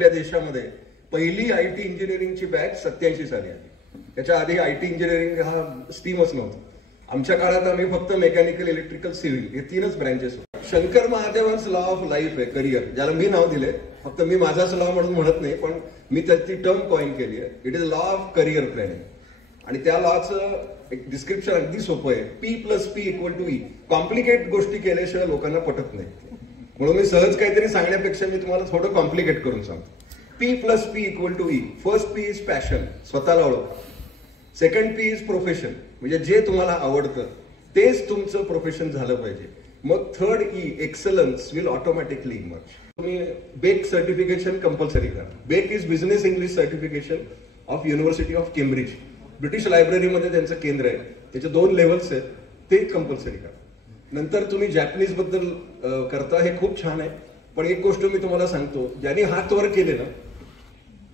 आपल्या देशामध्ये पहिली आयटी इंजिनिअरिंगची बॅच 87 साली आली. त्याच्या आधी आयटी इंजिनिअरिंग हा स्ट्रीमच नव्हता. आमच्या काळात आम्ही फक्त मेकॅनिकल, इलेक्ट्रिकल, सिव्हिल हे 3च ब्रँचेस होते. शंकर महादेवन्स लॉ ऑफ लाईफ आहे, करिअर, ज्याला मी नाव दिले. फक्त मी माझाच लॉ म्हणून म्हणत नाही, पण मी त्याची टर्म कॉइन केली आहे. It is law of career planning. आणि त्या लॉचं एक डिस्क्रिप्शन अगदी सोपं आहे. P+P=E. कॉम्प्लिकेट गोष्टी केल्याशिवाय लोकांना पटत नाही. म्हणून मी सहज काहीतरी सांगण्यापेक्षा मी तुम्हाला थोडं कॉम्प्लिकेट करून सांगतो. P+P=E. First P is passion, स्वतःला ओळखा. सेकंड P इज प्रोफेशन, म्हणजे जे तुम्हाला आवडतं तेच तुमचं प्रोफेशन झालं पाहिजे. मग third E, excellence, will automatically emerge. तुम्ही बेक सर्टिफिकेशन कंपल्सरी करा. BEC is business English certification of university of Cambridge. British लायब्ररीमध्ये त्यांचं केंद्र आहे. त्याचे 2 लेव्हल्स आहेत, ते कंपल्सरी करा. नंतर तुम्ही जॅपनीज बद्दल करता, हे खूप छान आहे. पण एक गोष्ट मी तुम्हाला सांगतो, ज्यांनी हात वर केले ना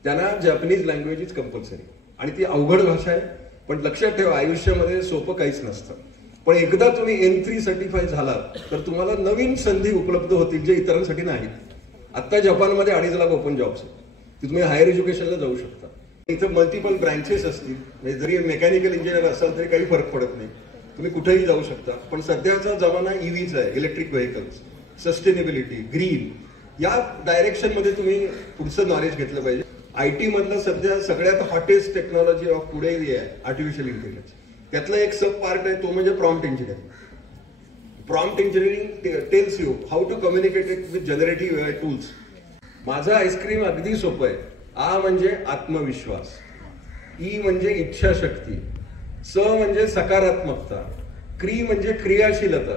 त्यांना जॅपनीज लँग्वेज इज कंपल्सरी. आणि ती अवघड भाषा आहे, पण लक्षात ठेवा आयुष्यामध्ये सोपं काहीच नसतं. पण एकदा तुम्ही N3 सर्टिफाय झालात तर तुम्हाला नवीन संधी उपलब्ध होतील जे इतरांसाठी नाहीत. आता जपानमध्ये 2.5 लाख ओपन जॉब्स आहेत. तुम्ही हायर एज्युकेशनला जाऊ शकता. इथं मल्टिपल ब्रँचेस असतील, म्हणजे जरी मेकॅनिकल इंजिनियर असाल तरी काही फरक पडत नाही. तुम्ही कुठेही जाऊ शकता. पण सध्याचा जमाना EVचा आहे, इलेक्ट्रिक व्हेकल्स, सस्टेनेबिलिटी, ग्रीन, या डायरेक्शन मध्ये तुम्ही पुढचं नॉलेज घेतलं पाहिजे. IT मधलं सध्या सगळ्यात हॉटेस्ट टेक्नॉलॉजी ऑफ टुडे आहे आर्टिफिशियल इंटेलिजन्स. त्यातला एक सब पार्ट आहे, तो म्हणजे prompt engineering. Prompt engineering tells you how to communicate with generative AI tools. माझं आईस्क्रीम अगदी सोपं आहे. A म्हणजे आत्मविश्वास, E म्हणजे इच्छाशक्ती, S म्हणजे सकारात्मकता, क्री म्हणजे क्रियाशीलता,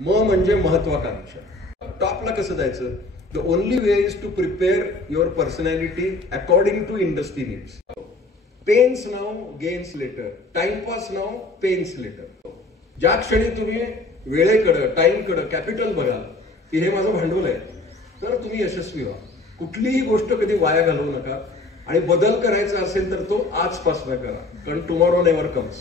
म म्हणजे महत्वाकांक्षा. टॉपला कसं जायचं? The only way is to prepare your personality according to industry needs. Pains now, gains later. Timepass now, pains later. ज्या क्षणी तुम्ही वेळेकडं, टाइमकडं, कॅपिटल बघाल की हे माझं भांडवल आहे, तर तुम्ही यशस्वी व्हा. कुठलीही गोष्ट कधी वाया घालवू नका. आणि बदल करायचा असेल तर तो आजपासून करा, कारण टुमॉरो नेव्हर कम्स.